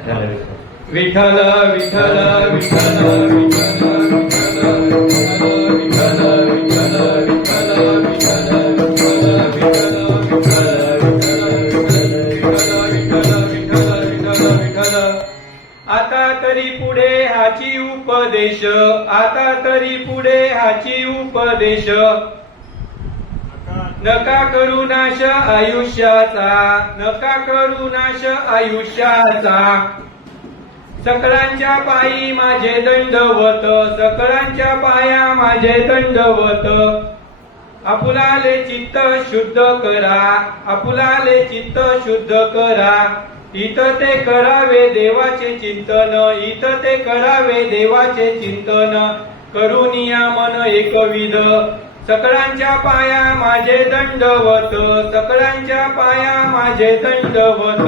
विठ्ठल विठ्ठल विठ्ठल विठ्ठल विठ्ठल विठ्ठल विठ्ठल. आता तरी पुढे हाची उपदेश, आता तरी पुढे हाची उपदेश. नका करू नाश आयुष्याचा, नका करू नाश आयुष्याचा. सकळांच्या पायी माझे दंडवत, सकळांच्या पाया माझे दंडवत. आपुलाले चित्त शुद्ध करा, आपुलाले चित्त शुद्ध करा. इथ ते करावे देवाचे चिंतन, इथ ते करावे देवाचे चिंतन. करुनिया मन एकविध, सकळांच्या पाया माझे दंडवत, सकळांच्या पाया माझे दंडवत.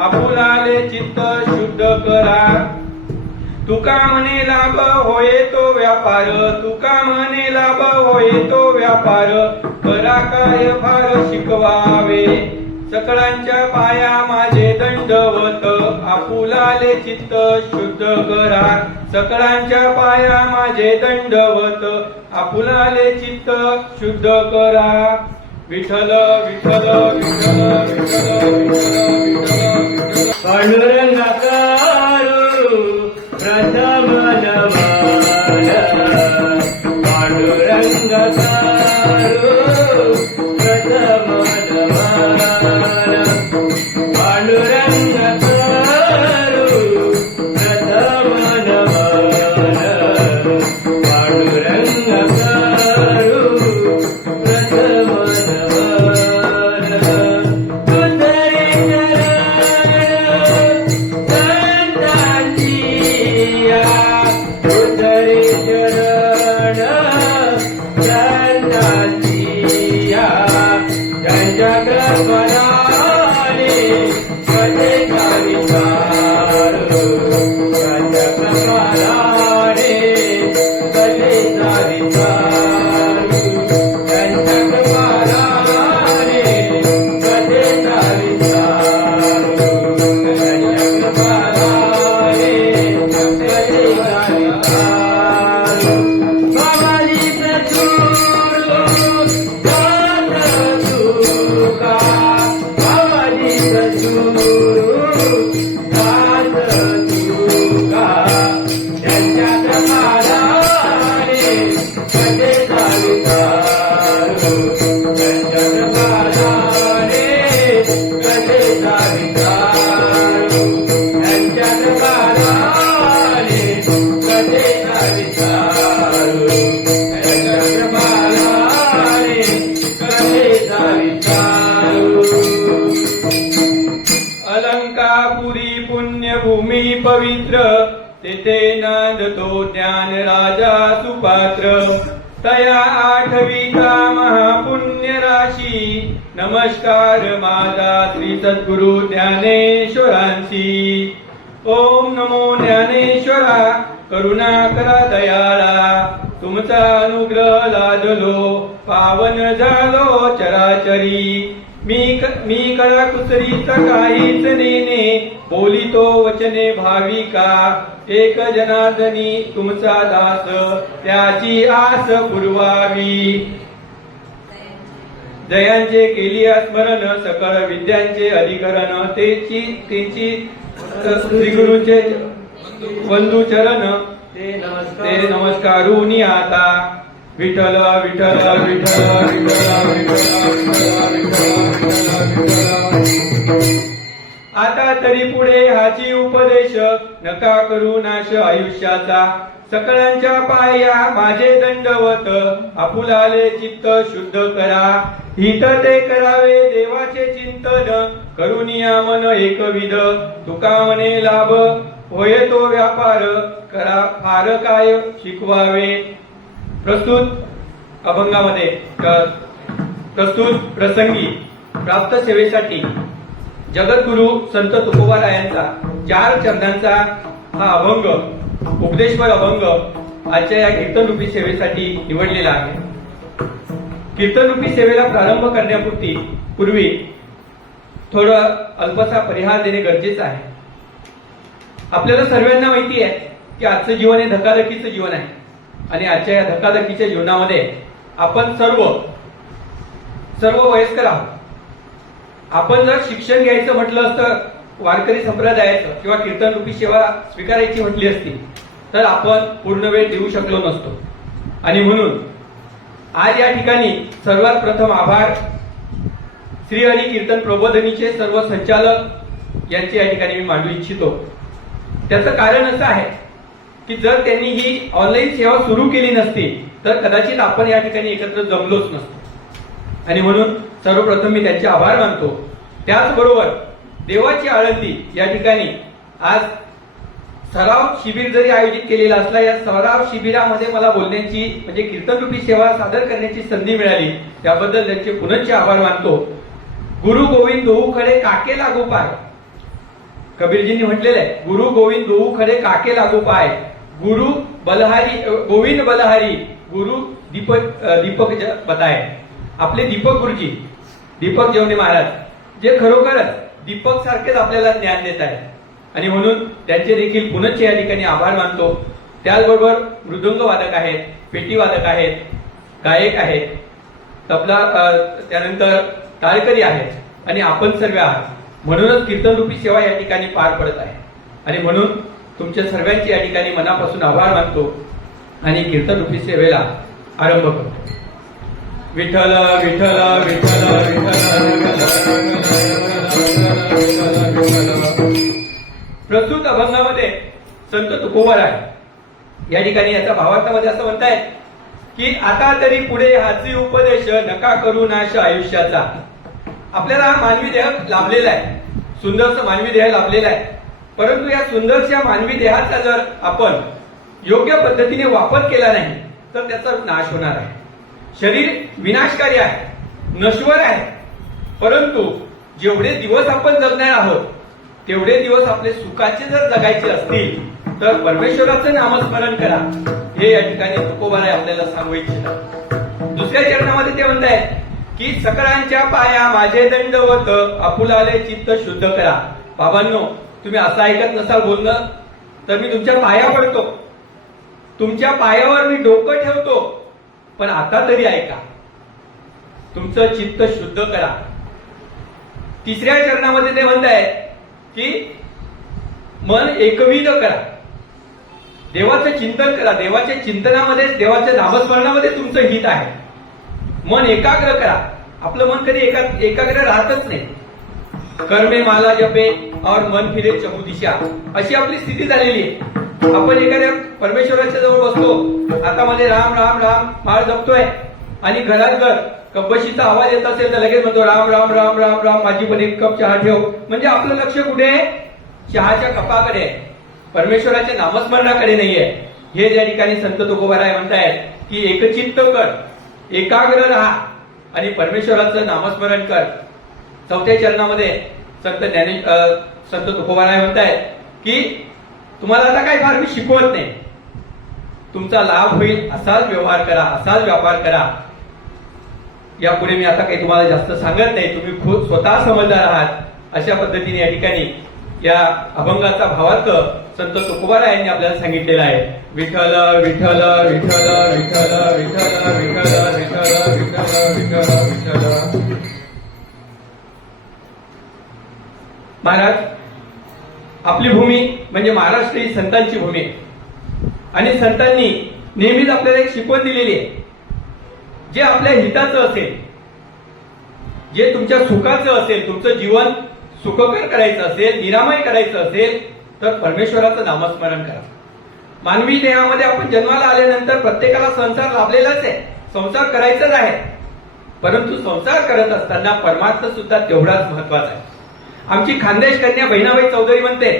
आपुलाले चित्त शुद्ध करा. तुका म्हणे लाभ होय तो व्यापार, तुका म्हणे लाभ होय तो व्यापार. करा काय फार शिकवावे, सकळांच्या पाया माझे दंडवत. आपुलाले चित्त शुद्ध करा, सकळांच्या पाया माझे दंडवत. आपुलाले चित्त शुद्ध करा. विठ्ठल विठ्ठल विठ्ठल विठ्ठल विठ्ठल. पांडुरंगाचा प्रथम नमन, पांडुरंगाचा प्रथम नमन. पांडुरंगाचा प्रथम नमन, पांडुरंगाचा प्रथम नमन. तुझे चरण संतांचिया, त्यांच्या कृपाने कधे विचार, त्यांच्या कृपाने कधे विचार, त्यांच्या कृपाने कधे विचार, त्यांच्या कृपाने कधे विचार. बाबाजी प्रचूर दान तुका, बाबाजी प्रचूर दान तुका. त्यांच्या कृपाने कधे विचार, त्यांच्या कृपाने कधे विचार, त्यांच्या कृपाने कधे विचार, त्यांच्या कृपाने कधे विचार. अलंकापुरी पुण्यभूमी पवित्र, तेथे नांदतो ज्ञान राजा सुपात्र. तया आठविता महापुण्य राशी, नमस्कार माझा श्री सद्गुरु ज्ञानेश्वरांची. ओम नमो ज्ञानेश्वरा, करुणा करा दयाळा. तुमचा अनुग्रह लादलो, पावन झालो चराचरी. मी कळा कुसरीचा काहीच नेने, बोलितो वचने भाविका. एक जनार्दनी तुमचा दास, त्याची आस पुरवावी. जयांचे केली स्मरण, सकळ विद्यांचे अधिकरण. तेची श्रीगुरूंचे बंधू चरण, ते नमस्कारुनी आता. विठ्ठल विठ्ठल विठ्ठल विठ्ठल विठ्ठल. आता तरी पुढे हाची उपदेश, नका करू नाश आयुष्याचा. सकळांच्या पाया माझे दंडवत, आपुलाले चित्त शुद्ध करा. हित ते करावे देवाचे चिंतन, करुनिया मन एकविध. तुका म्हणे लाभ होय तो व्यापार, करा फार काय शिकवावे. प्रस्तुत अभंगामध्ये प्रस्तुत प्रसंगी प्राप्त सेवेसाठी जगद्गुरु संत तुकोबारायांचा 4 चरणांचा हा अभंग, उपदेशपर अभंग आजच्या या कीर्तनरूपी सेवेसाठी निवडलेला आहे. कीर्तनरूपी सेवेला प्रारंभ करण्यापूर्वी थोडं अल्पसा परिहार देणे गरजेचं आहे. आपल्याला सर्वांना माहिती आहे की आजचं जीवन हे धकाधकीचं जीवन आहे आणि आजच्या या धकाधकीच्या जीवनामध्ये आपण सर्व वयस्कर आहोत. आपण जर शिक्षण घ्यायचं म्हटलं असतं, वारकरी संप्रदायाचं किंवा कीर्तन रूपी सेवा स्वीकारायची म्हटली असती तर आपण पूर्ण वेळ देऊ शकलो नसतो. आणि म्हणून आज या ठिकाणी सर्वात प्रथम आभार श्रीहरी कीर्तन प्रबोधिनीचे सर्व संचालक यांचे या ठिकाणी मी मांडू इच्छितो. त्याचं कारण असं आहे की जर त्यांनी ही ऑनलाईन सेवा सुरू केली नसती तर कदाचित आपण या ठिकाणी एकत्र जमलोच नसतो. आणि म्हणून सर्वप्रथम मी त्यांचे आभार मानतो. त्याचबरोबर देवाची आळंदी या ठिकाणी आज सराव शिबिर जरी आयोजित केलेला असला, या सराव शिबिरामध्ये मला बोलण्याची म्हणजे कीर्तनरूपी सेवा सादर करण्याची संधी मिळाली, त्याबद्दल त्यांचे पुनश्च आभार मानतो. गुरु गोविंद दोऊ खडे काके लागू पाय, कबीरजींनी म्हटलेलं आहे, गुरु गोविंद दोऊ खडे काके लागू पाय, गुरु बलहारी गोविंद बलहारी, गुरु दीपक बताय. आपले दीपक गुरुजी, दीपक जेवणे महाराज, जे खरोखरच दीपक सारखेच आपल्याला ज्ञान देत आहेत. आणि म्हणून त्यांचे देखील पुनश्च या ठिकाणी आभार मानतो. त्याचबरोबर मृदुंग वादक आहेत, पेटी वादक आहेत, गायक आहेत, तबला, त्यानंतर टाळकरी आहेत आणि आपण सर्व आहात. म्हणूनच कीर्तनरूपी सेवा या ठिकाणी पार पडत आहे. आणि म्हणून तुमच्या सर्वांचे या ठिकाणी मनापासून आभार मानतो आणि कीर्तनरूपी सेवेला आरंभ करतो. विठ्ठल विठ्ठल विठ्ठल विठ्ठल. प्रस्तुत अभंगामध्ये संत तुकोबाराय या ठिकाणी याचा भावार्थामध्ये असं म्हणतायत की आता तरी पुढे हाची उपदेश नका करू नाश आयुष्याचा. आपल्याला हा मानवी देह लाभलेला आहे, सुंदरसा मानवी देह लाभलेला आहे. परंतु या सुंदरशा मानवी देहाचा जर आपण योग्य पद्धतीने वापर केला नाही तर त्याचा नाश होणार आहे. शरीर विनाशकारी आहे, नश्वर आहे. परंतु जेवढे दिवस आपण जगणार आहोत तेवढे दिवस आपले सुखाचे जर जगायचे असतील तर परमेश्वराचं नामस्मरण करा, हे या ठिकाणी तुकोबाराय आपल्याला सांगू इच्छितात. दुसऱ्या चरणामध्ये ते म्हणतायत की सकळांच्या पाया माझे दंडवत, आपुलाले चित्त शुद्ध करा. बाबांनो, तुम्ही असं ऐकत नसाल बोलणं तर मी तुमच्या पाया पडतो, तुमच्या पायावर मी डोकं ठेवतो, पण आता तरी ऐका, तुमचं चित्त शुद्ध करा. तिसऱ्या चरणामध्ये ते म्हणतायत की मन एकविध करा, देवाचं चिंतन करा. देवाच्या चिंतनामध्ये, देवाच्या नामस्मरणामध्ये तुमचं हित आहे. मन एकाग्र करा. आपलं मन कधी एकाग्र राहतच नाही. कर्मे माला जपे और मन फिरे चहुदिशा, अशी आपली स्थिती झालेली आहे. आपण एखाद्या परमेश्वराच्या जवळ बसतो, हातामध्ये राम राम राम माळ जपतोय आणि घरात जर कब्बशीचा आवाज येत असेल तर लगेच म्हणतो राम राम राम राम राम, माझी पण एक कप चहा ठेव. म्हणजे आपलं लक्ष कुठे आहे? चहाच्या कपाकडे आहे, परमेश्वराच्या नामस्मरणाकडे नाहीये. हे ज्या ठिकाणी संत तुकोबाराय म्हणतायत की एकचित्त कर, एकाग्र राहा आणि परमेश्वराचं नामस्मरण कर. चौथ्या चरणामध्ये संत तुकोबाराय म्हणतायत की तुम्हाला आता काही फार मी शिकवत नाही, तुमचा लाभ होईल असाच व्यवहार करा, असाच व्यापार करा. यापुढे मी आता काही तुम्हाला जास्त सांगत नाही, तुम्ही खूप स्वतः समजदार आहात. अशा पद्धतीने या ठिकाणी या अभंगाचा भावार्थ संत तुकोबाराय यांनी आपल्याला सांगितलेला आहे. विठ्ठल विठ्ठल विठ्ठल विठ्ठल विठ्ठल विठ्ठल विठ्ठल विठ्ठल विठ्ठल विठ्ठल. महाराज, आपली भूमी म्हणजे महाराष्ट्र ही संतांची भूमी आहे आणि संतांनी नेहमीच आपल्याला एक शिकवण दिलेली आहे. जे आपल्या हिताचं असेल, जे तुमच्या सुखाचं असेल, तुमचं जीवन सुखकर करायचं असेल, निरामय करायचं असेल तर परमेश्वराचं नामस्मरण करा. मानवी देहामध्ये आपण जन्माला आल्यानंतर प्रत्येकाला संसार लाभलेलाच आहे, संसार करायचाच आहे. परंतु संसार करत असताना परमार्थ सुद्धा तेवढाच महत्वाचा आहे. आमची खानदेश कन्या बहिणाबाई चौधरी म्हणते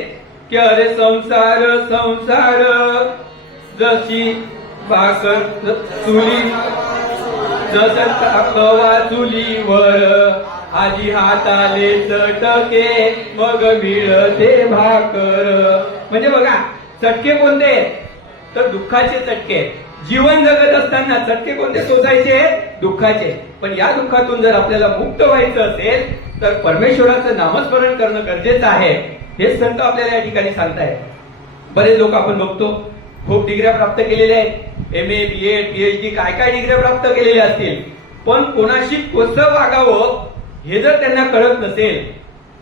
की अरे संसार संसार जशी भाकर चुली, जसं टाकवा चुलीवर आजी हाताले चटके मग मिळते भाकर. म्हणजे बघा, चटके कोणते तर दुःखाचे चटके. जीवन जगत असताना चटके कोणते सोसायचे? दुःखाचे. पण या दुःखातून जर आपल्याला मुक्त व्हायचं असेल तर परमेश्वराचं नामस्मरण करणं गरजेचं आहे. हे संत आपल्याला या ठिकाणी सांगतायत. बरेच लोक आपण बघतो खूप डिग्र्या प्राप्त केलेल्या आहेत, MA BA PhD काय काय डिग्र्या प्राप्त केलेल्या असतील, पण कोणाशी कसं वागावं हे जर त्यांना कळत नसेल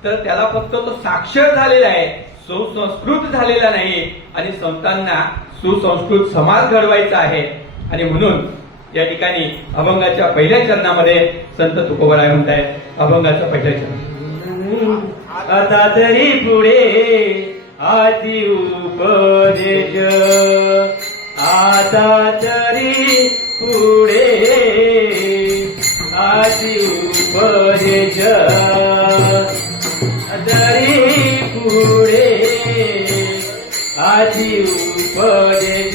तर त्याला फक्त तो साक्षर झालेला आहे, सुसंस्कृत झालेला नाही आणि संतांना सुसंस्कृत समाज घडवायचा आहे. आणि म्हणून या ठिकाणी अभंगाच्या पहिल्या चरणामध्ये संत तुकोबराय म्हणतायत, अभंगाचा पहिला चरण. आता तरी पुढे आती उपदेश, आता तरी पुढे आती उपदेश, तरी पुढे आती उपदेश.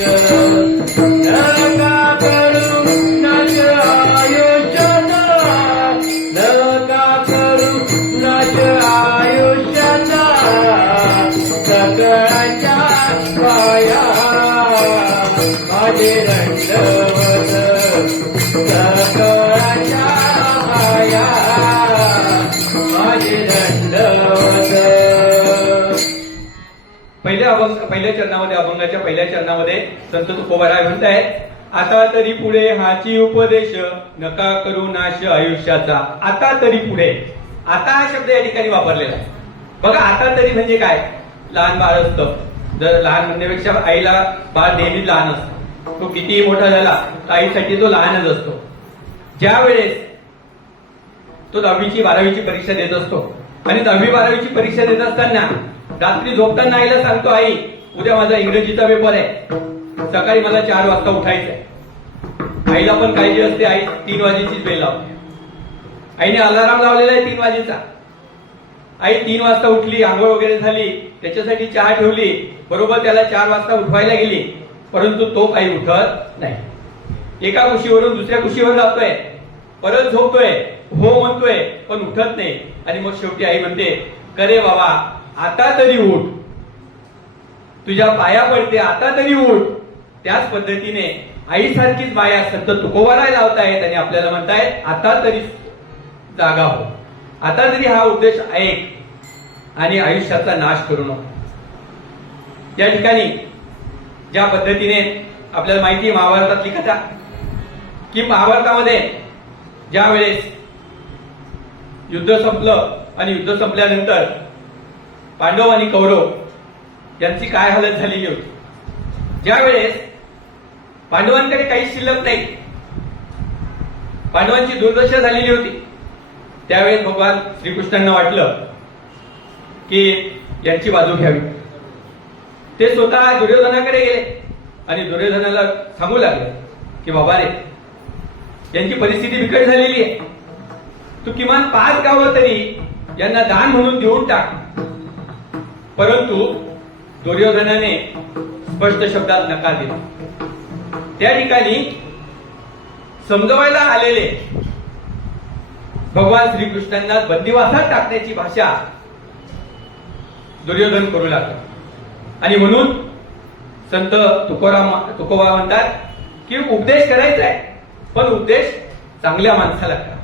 नका करू नाच आयुष्याचा, नका करू नाच आयुष्याचा, सगळ्यांच्या पाया माझे दंडवत, सगळ्यांच्या पाया माझे दंडवत. पहिल्या चरणामध्ये, अभंगाच्या पहिल्या चरणामध्ये संत तुकोबराय म्हणतायत, आता तरी पुढे हाची उपदेश, नका करू नाश आयुष्याचा. आता तरी पुढे, आता हा शब्द या ठिकाणी वापरलेला आहे. बघा आता तरी म्हणजे काय, लहान बाळ असतं, जर लहान म्हणण्यापेक्षा आईला बाळ नेहमी लहान असतं, तो कितीही मोठा झाला तर आईसाठी तो लहानच असतो. ज्या वेळेस तो 10वी 12वी परीक्षा देत असतो आणि 10वी 12वी परीक्षा देत असताना रात्री झोपताना आईला सांगतो, आई उद्या माझा इंग्रजीचा पेपर आहे, सकाळी मला 4 वाजता उठायचंय. आईला पण काळजी असते, आई 3 वाजेचीच बेल लावते. आईने अलाराम लावलेला आहे 3 वाजेचा. आई 3 वाजता उठली, आंघोळ वगैरे झाली, त्याच्यासाठी चहा ठेवली, बरोबर त्याला 4 वाजता उठवायला गेली, परंतु तो काही उठत नाही. एका कुशीवरून दुसऱ्या कुशीवर जातोय, परत झोपतोय, हो म्हणतोय पण उठत नाही. आणि मग शेवटी आई म्हणते, करे बाबा आता तरी उठ, तुझ्या पाया पडते, आता तरी उठ. त्याच पद्धतीने आईसारखीच माया संत तुकोबराय लावतायत आणि आपल्याला म्हणतायत, आता तरी जागा हो, आता तरी हा उपदेश ऐक आणि आयुष्याचा नाश करू नको. या ठिकाणी ज्या पद्धतीने आपल्याला माहिती आहे महाभारतातली कथा, की महाभारतामध्ये ज्या वेळेस युद्ध संपलं आणि युद्ध संपल्यानंतर पांडव आणि कौरव यांची काय हालत झालेली होती. ज्या वेळेस पांडवांकडे काही शिल्लक नाही, पांडवांची दुर्दशा झालेली होती, त्यावेळेस भगवान श्रीकृष्णांना वाटलं की यांची बाजू घ्यावी. ते स्वतः दुर्योधनाकडे गेले आणि दुर्योधनाला सांगू लागले की बाबा रे, यांची परिस्थिती बिकट झालेली आहे, तू किमान 5 गावं तरी यांना दान म्हणून देऊन टाक. परंतु दुर्योधनाने स्पष्ट शब्दात नकार दिला. त्या ठिकाणी समजवायला आलेले भगवान श्रीकृष्णांना बंदिवासात टाकण्याची भाषा दुर्योधन करू लागला. आणि म्हणून संत तुकोबा म्हणतात की उपदेश करायचा आहे, पण उपदेश चांगल्या माणसाला करा,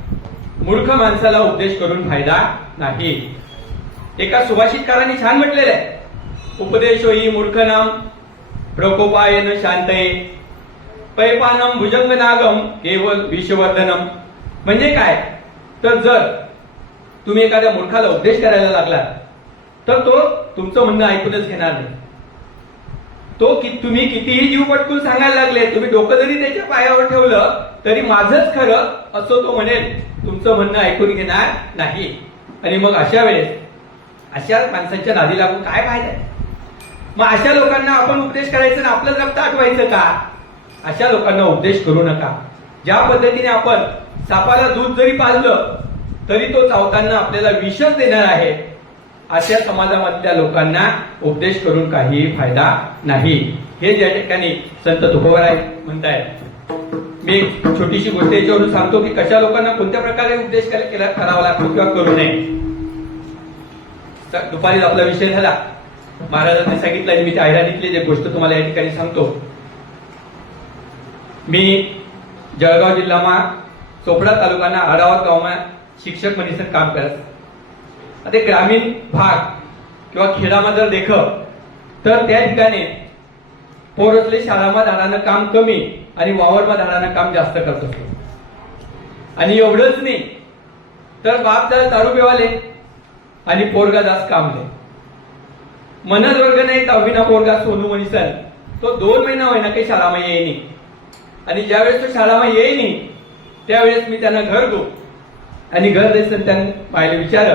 मूर्ख माणसाला उपदेश करून फायदा नाही. एका सुभाषितकारांनी छान म्हटलेलं आहे, उपदेशोही मूर्खनाम प्रकोपायन शांतये, पैपानम भुजंग नागम केवल विषवर्धनम. म्हणजे काय, तर जर तुम्ही एखाद्या मूर्खाला उपदेश करायला लागला तर तो तुमचं म्हणणं ऐकूनच घेणार नाही. तो तुम्ही कितीही जीव पटकून सांगायला लागले, तुम्ही डोकं जरी त्याच्या पायावर ठेवलं तरी माझंच खरं असं तो म्हणेल, तुमचं म्हणणं ऐकून घेणार नाही. आणि मग अशा वेळेस अशा माणसांच्या नादी लागून काय फायदा आहे. मग अशा लोकांना आपण उपदेश करायचं ना आपलं रक्त आठवायचं का. अशा लोकांना उपदेश करू नका. ज्या पद्धतीने आपण सापाला दूध जरी पाजलं तरी तो चावताना आपल्याला विषच देणार आहे, अशा समाजामधल्या लोकांना उपदेश करून काही फायदा नाही. हे ज्या ठिकाणी संत तुकोबराय म्हणतायत. मी एक छोटीशी गोष्ट याच्यावरून सांगतो की कशा लोकांना कोणत्या प्रकारे उपदेश करावा लागतो किंवा करू नये. दुपारी आपला विषय झाला, महाराजांनी सांगितलं आणि मी त्या ऐराणीतली जे गोष्ट तुम्हाला या ठिकाणी सांगतो. मी जळगाव जिल्हामा चोपडा तालुकाना आडावत गावमा शिक्षक म्हणून काम करत. आता ग्रामीण भाग किंवा खेडामा जर देख तर त्या ठिकाणी पोरसले शाळामा धाडानं काम कमी आणि वावरमा धाडानं काम जास्त करत असतो. आणि एवढंच नाही तर बाप जास्त दारू पिवाले आणि पोरगा जास्त कामले. मनच वर्ग नाही दहावीना पोरगा सोनू मनीसन तो 2 महिना होईना काही शाळामा येईनी. आणि ज्यावेळेस तो शाळामा येईनी त्यावेळेस मी त्यांना घर गो आणि घर देसन त्यांनी पाहिले विचार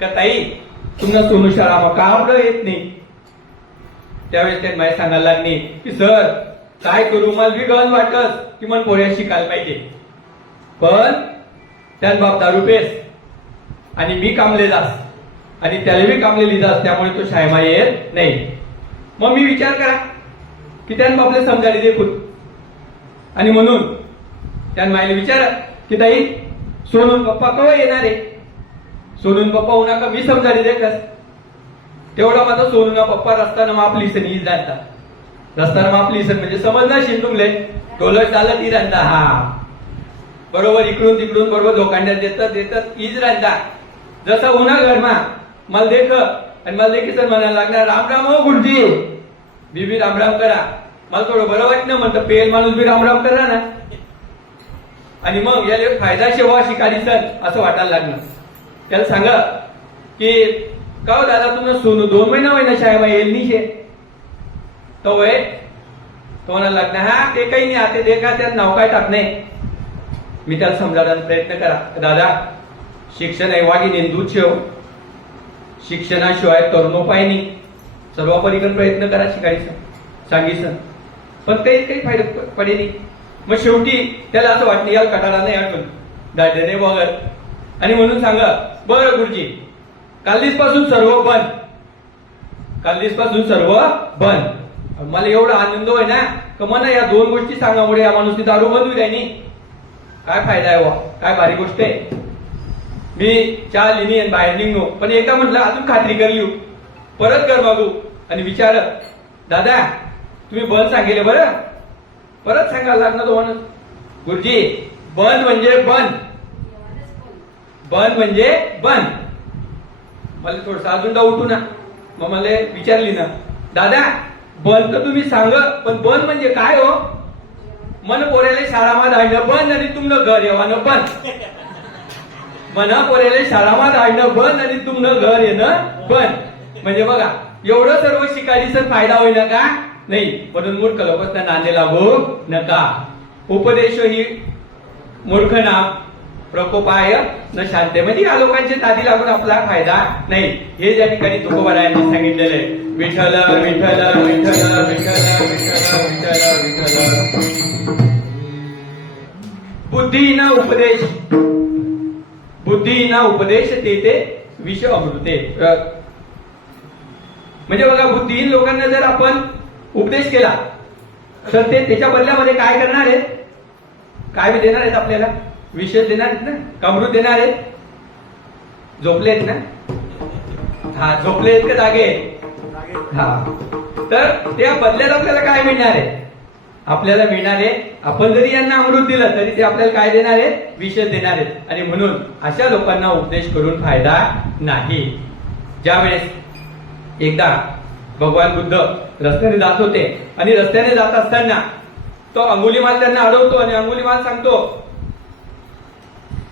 का ताई तुम्हाला सोनू शाळामा का आपलं येत नाही. त्यावेळेस त्यांनी मला सांगायला लागली की सर काय करू मला बी गहन वाटत की मला पोऱ्या शिकायला पाहिजे पण त्यान बाप दारू पेस आणि मी कामले जास आणि त्याला बी कामलेली जास त्यामुळे तो शाळेमा येत नाही. मग मी विचार करा की त्यान बापले समजायला देखून आणि म्हणून त्यान मायला विचार की ताई सोनून पप्पा केव्हा येणार आहे. सोनून पप्पा होणार का मी समजायला देखस. तेवढा माझा सोनूना पप्पा रस्त्यानं माप लिसन हीच जाणता रस्त्यानं माप लिसन म्हणजे समजणार शिन तुमले टोलट झालं ती रांधा हा बरोबर इकडून तिकडून बरोबर लोकांना देतात हीच रांधा. जसा उन्हा घरमा मला देख आणि मला देखील सर म्हणायला लागणार राम राम हो गुरुजी बीबी राम राम करा. मला थोडं बरं वाटणं म्हणतं पेल माणूस बी राम राम करा ना. आणि मग याला फायदा शेवा शिकारी सर असं वाटायला लागलं. त्याला सांगा की का हो दादा तुम्हाला सोनू 2 महिना होईना शाळेमा येईल निशे तो वय तो म्हणायला लागणार हा ते काही नाही आता देखा त्यात नाव काय टाकणे. मी त्याला समजावण्याचा प्रयत्न करा दादा शिक्षण ऐवागी नेंदूच शेव शिक्षणाशिवाय तरुणोपाय नाही सर्व परिकन प्रयत्न करा शिकायचं सांगितलं पण काही फायदा पडे नाही. मग शेवटी त्याला असं वाटलं याला कटाळा नाही आठवण दाढे वगैरे आणि म्हणून सांगा बरं गुरुजी कालदीस पासून सर्व बंद कालदीस पासून सर्व बंद. मला एवढा आनंद होय ना का मला या 2 गोष्टी सांगामुळे या माणूस दारू बंद होईल आणि काय फायदा आहे वा काय भारी गोष्ट आहे. मी चहा लिहिणी आणि बाहेर निघलो पण एका म्हटलं अजून खात्री करली परत कर मागू आणि विचार दादा तुम्ही बंद सांगेल बरं परत सांगायला लागणार तो म्हणून गुरुजी बंद म्हणजे बंद बंद म्हणजे बंद. मला थोडस अजून उठू ना मग मला विचारली ना दादा बंद तर तुम्ही सांग पण बंद म्हणजे काय हो. मन पोऱ्याला शाळामा धाडणं बंद आणि तुमनं घर येवानं बंद. मना पोऱ्याला शाळामा धाडणं बंद आणि तुमनं घर येणं बंद. म्हणजे बघा एवढं सर्व शिकायची सर फायदा होईल का नाही. म्हणून मूर्ख लोक नांदे लागू नका. उपदेश ही मूर्ख नाम प्रकोपाय न शांते म्हणजे या लोकांच्या नादी लागून आपला फायदा नाही. हे ज्या ठिकाणी तुकोबारायांनी सांगितलेलं आहे विठ्ठल विठ्ठल विठ्ठल विठ्ठल विठ्ठल विठ्ठल विठ्ठल. बुद्धी न उपदेश ते विष अमृते. म्हणजे बघा बुद्धिहीन लोकांना जर आपण उपदेश केला तर ते त्याच्या बदल्यामध्ये काय करणार आहेत काय देणार आहेत आपल्याला विषय देणार आहेत ना अमृत देणार आहेत. झोपले आहेत ना हा झोपले आहेत का जागे हा तर त्या बदल्यात आपल्याला काय मिळणार आहे आपल्याला मिळणार आहे. आपण जरी यांना अमृत दिलं तरी ते आपल्याला काय देणार आहेत विषय देणार आहेत. आणि म्हणून अशा लोकांना उपदेश करून फायदा नाही. ज्यावेळेस एकदा भगवान बुद्ध रस्त्याने जात होते आणि रस्त्याने जात असताना तो अंगुलीमाल त्यांना अडवतो आणि अंगुलीमाल सांगतो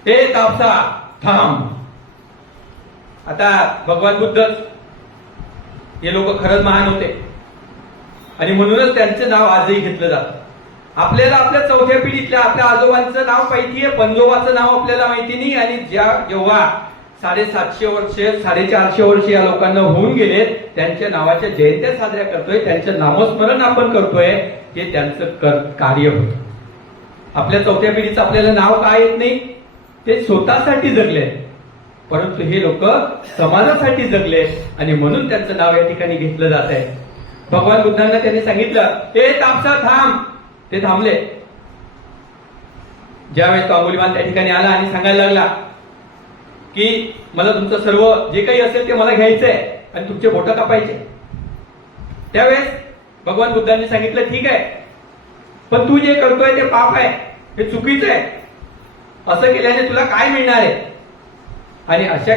हे तापसा थांब. आता भगवान बुद्ध हे लोक खरंच महान होते आणि म्हणूनच त्यांचं नाव आजही घेतलं जातं. आपल्याला आपल्या 4थ्या पिढीतल्या आपल्या आजोबांचं नाव माहितीये पंजोबाचं नाव आपल्याला माहिती नाही. आणि जेव्हा 750 वर्ष 450 वर्ष या लोकांना होऊन गेले त्यांच्या नावाच्या जयंत्या साजऱ्या करतोय त्यांचं नामस्मरण आपण करतोय हे त्यांचं कार्य होतं. आपल्या 4थ्या पिढीचं आपल्याला नाव काय येत नाही ते स्वतःसाठी जगले परंतु हे लोक समाजासाठी जगले आणि म्हणून त्यांचं नाव या ठिकाणी घेतलं जात आहे. भगवान बुद्धांना त्यांनी सांगितलं हे तापसा थांब. ते थांबले. ज्यावेळेस तो अंगुलीमाल त्या ठिकाणी आला आणि सांगायला लागला की मला तुमचं सर्व जे काही असेल ते मला घ्यायचंय आणि तुमचे बोटं कापायचे. त्यावेळेस भगवान बुद्धांनी सांगितलं ठीक आहे पण तू जे करतोय ते पाप आहे हे चुकीचं आहे. असं केल्याने तुला काय मिळणार आहे. आणि अशा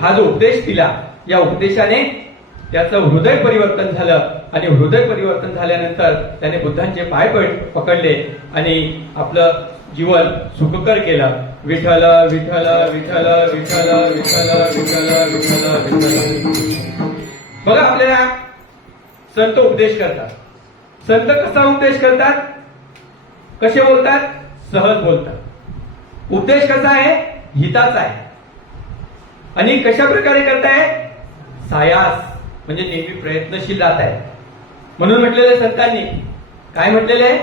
हा जो उपदेश दिला या उपदेशाने त्याचं हृदय परिवर्तन झालं आणि हृदय परिवर्तन झाल्यानंतर त्याने बुद्धांचे पाय पकडले आणि आपलं जीवन सुखकर केलं. विठ्ठल विठ्ठल विठ्ठल विठ्ठल विठ्ठल विठ्ठल विठ्ठल विठ्ठल. बघा आपल्याला संत उपदेश करतात. संत कसा उपदेश करतात, कसे बोलतात, सहज बोलतात. उपदेश कसा आहे, हिताचा आहे. आणि कशा प्रकारे करताय, सायास म्हणजे नेहमी प्रयत्नशील राहत आहे. म्हणून म्हटलेले संतांनी काय म्हटलेले आहे,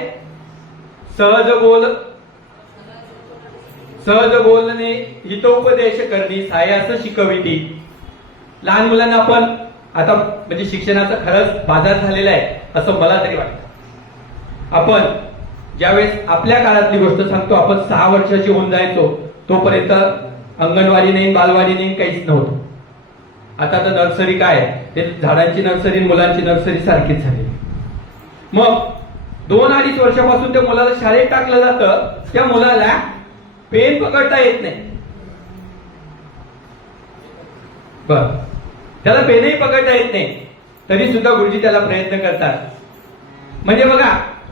सहज बोलणे हितोपदेश करणी सायास शिकविती. लहान मुलांना आपण आता म्हणजे शिक्षणाचा खरंच बाजार झालेला आहे असं मला तरी वाटतं. आपण ज्यावेळेस आपल्या काळातली गोष्ट सांगतो, आपण 6 वर्षाची होऊन जायचो तोपर्यंत अंगणवाडी नाही, बालवाडी नाही, काहीच नव्हतं. आता तर नर्सरी काय, ते झाडांची नर्सरी मुलांची नर्सरी सारखीच झाली. मग 2-2.5 वर्षापासून त्या मुलाला शाळेत टाकलं जातं. त्या मुलाला पेन पकडता येत नाही. बर, त्याला पेनही पकडता येत नाही, तरी सुद्धा गुरुजी त्याला प्रयत्न करतात. म्हणजे बघा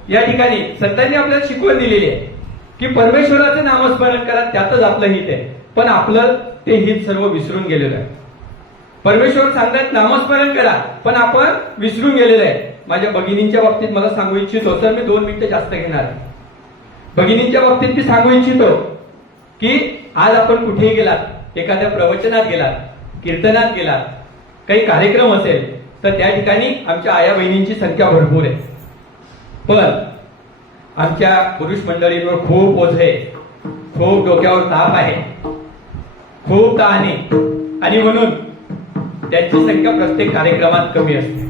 या ठिकाणी संतांनी आपल्याला शिकवण दिलेली आहे की परमेश्वराचं नामस्मरण करा, त्यातच आपलं हित आहे. पण आपलं ते हित सर्व विसरून गेलेलं आहे. परमेश्वर सांगतात नामस्मरण करा, पण आपण विसरून गेलेलं आहे. माझ्या भगिनींच्या बाबतीत मला सांगू इच्छितो, तर मी 2 मिनिटं जास्त घेणार आहे. भगिनींच्या बाबतीत मी सांगू इच्छितो की आज आपण कुठेही गेलात, एखाद्या प्रवचनात गेलात, कीर्तनात गेलात, काही कार्यक्रम असेल तर त्या ठिकाणी आमच्या आया बहिणींची संख्या भरपूर आहे. पण आमच्या पुरुष मंडळींवर खूप ओझ आहे, खूप डोक्यावर ताप आहे, खूप ताण आहे आणि म्हणून त्यांची संख्या प्रत्येक कार्यक्रमात कमी असते.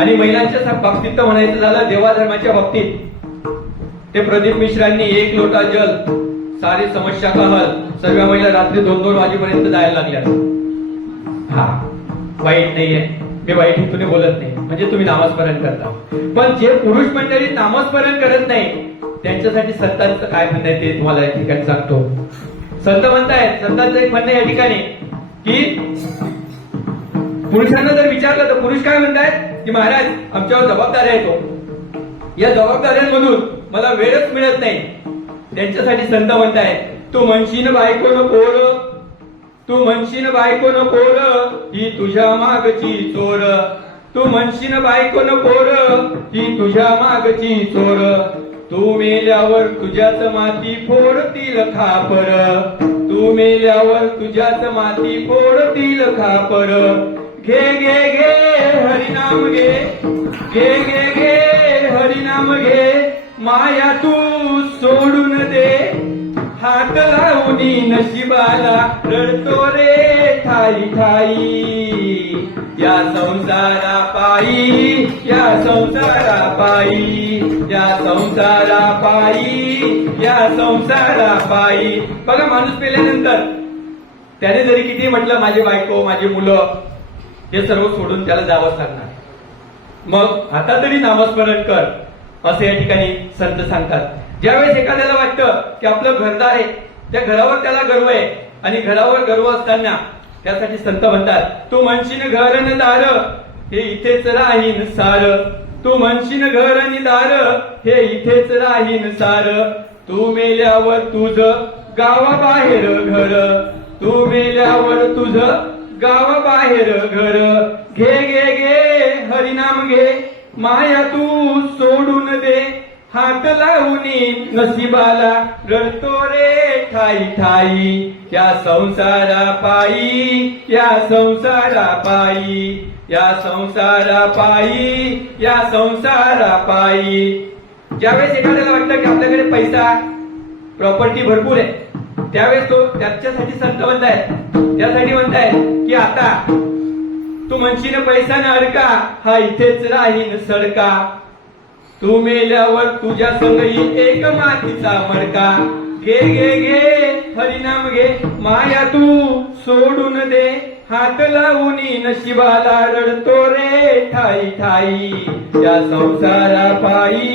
आणि महिलांच्या बाबतीत तर म्हणायचं झालं, देवाधर्माच्या बाबतीत ते प्रदीप मिश्रांनी 1 लोटा जल सारी समस्या का हल, सर्व महिला रात्री 2-2 वाजेपर्यंत जायला लागल्या. हा वाईट नाहीये, मी वाईट हेतूने बोलत नाही, म्हणजे तुम्ही नामस्मरण करता. पण जे पुरुष मंडळी नामस्मरण करत नाही त्यांच्यासाठी संतांचं काय म्हणणं आहे ते तुम्हाला या ठिकाणी सांगतो. संत म्हणतायत, संतांचं एक म्हणणं या ठिकाणी की पुरुषांना जर विचारलं तर पुरुष काय म्हणतायत की महाराज आमच्यावर जबाबदाऱ्या येतो, या जबाबदाऱ्यांमधून मला वेळच मिळत नाही. त्यांच्यासाठी संत म्हणतायत, तू म्हणशील बायको न पोर, तू म्हणशील बायको न पोर ही तुझ्या मागची चोर, तू म्हणशील बायको न पोर ही तुझ्या मागची चोर, तू मेल्यावर तुझ्याच माती फोडतील खापर, तू मेल्यावर तुझ्याच माती फोडतील खापर. घे घे घे हरिनाम घे, घे घे घे हरिनाम घे, माया तू सोडून दे, हात लावूनी नशिबाला रडतो रे ठाई ठाई. या संसारा पायी, या संसारा पायी, या संसारा पायी, या संसारा पायी. बघा माणूस पेल्यानंतर त्याने जरी किती म्हटलं माझी बायको माझी मुलं हे सर्व सोडून त्याला जावंच लागणार. मग आता तरी नामस्मरण कर असे या ठिकाणी संत सांगतात. ज्यावेळेस एखाद्याला वाटतं की आपलं घरदार आहे, त्या घरावर त्याला गर्व आहे आणि घरावर गर्व असताना त्यासाठी संत म्हणतात, तू म्हणशील घर न दार हे इथेच राहीन सार, तू म्हणशील घर आणि दार हे इथेच राहीन सार, तू मेल्यावर तुझं गावाबाहेर घर, तू मेल्यावर तुझं गावाबाहेर घर. घे घे घे हरिनाम घे, माया तू सोडून दे, हात लावूनी नशिबाला रडतो रे ठाई ठाई. या संसारा पायी, या संसारा पायी, या संसारा पायी, या संसारा पायी. ज्यावेळेस एखाद्याला वाटतं की आपल्याकडे पैसा प्रॉपर्टी भरपूर आहे, त्यावेळेस तो त्याच्यासाठी संत म्हणतायत, त्यासाठी म्हणतायत की आता तू म्हणशील पैसा न अडका हा इथेच राहीन सडका, तू मेल्यावर तुझ्या संगही एक मातीचा मडका. घे घे घे हरिनाम घे, माया तू सोडून दे, हात लावूनी नशिबाला रडतो रे ठाई ठाई. या संसारा पायी